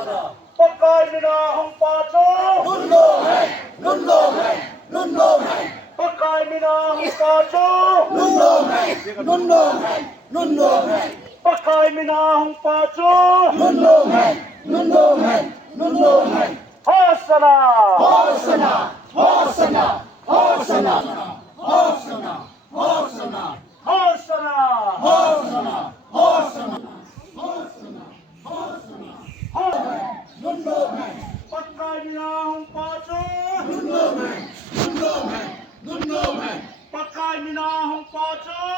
Pagkain nila ang paso. Pagkain nila ang paso. Pagkain nila ang paso. Hosana. Pagkain nila ang paso. Pagkain nila ang paso. Hosana. Pagkain nila ang paso.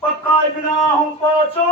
Pagkain nila ang paso. Pagkain nila ang paso.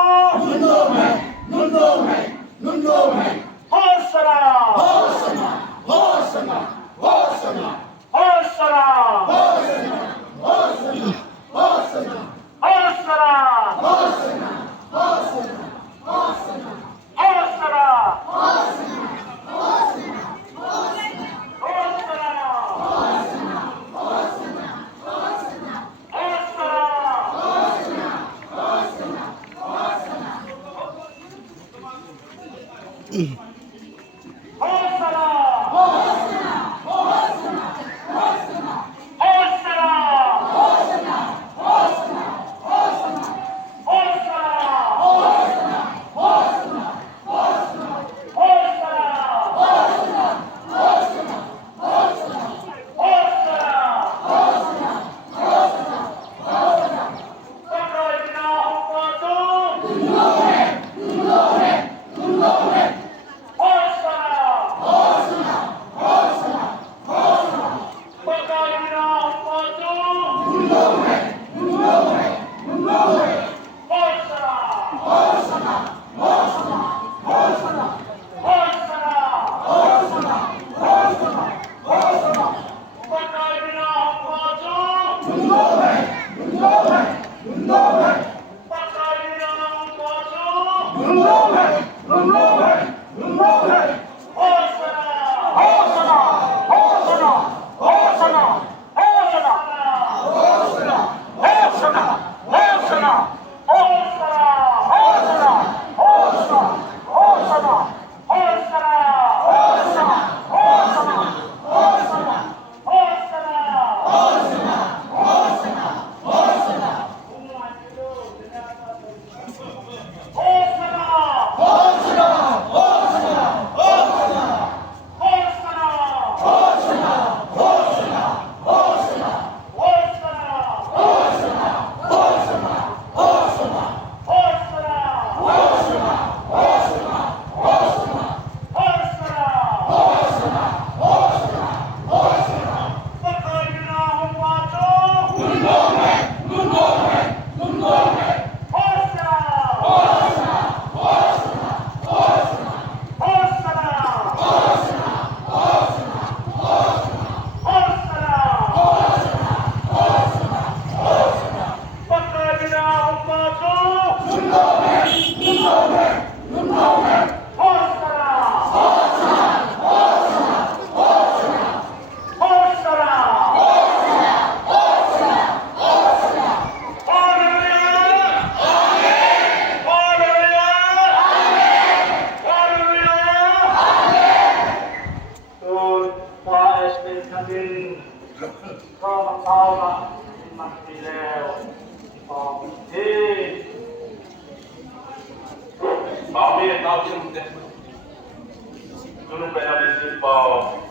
Tulong kaya namin po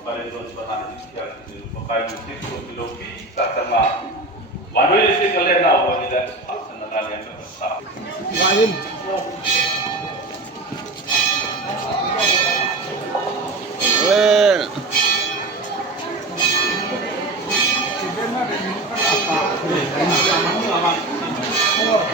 Panginoon sa natin siya pakai musik filosofi sama manual sih kalian tahu tidak senang yang besar. Lain. Well. Oh,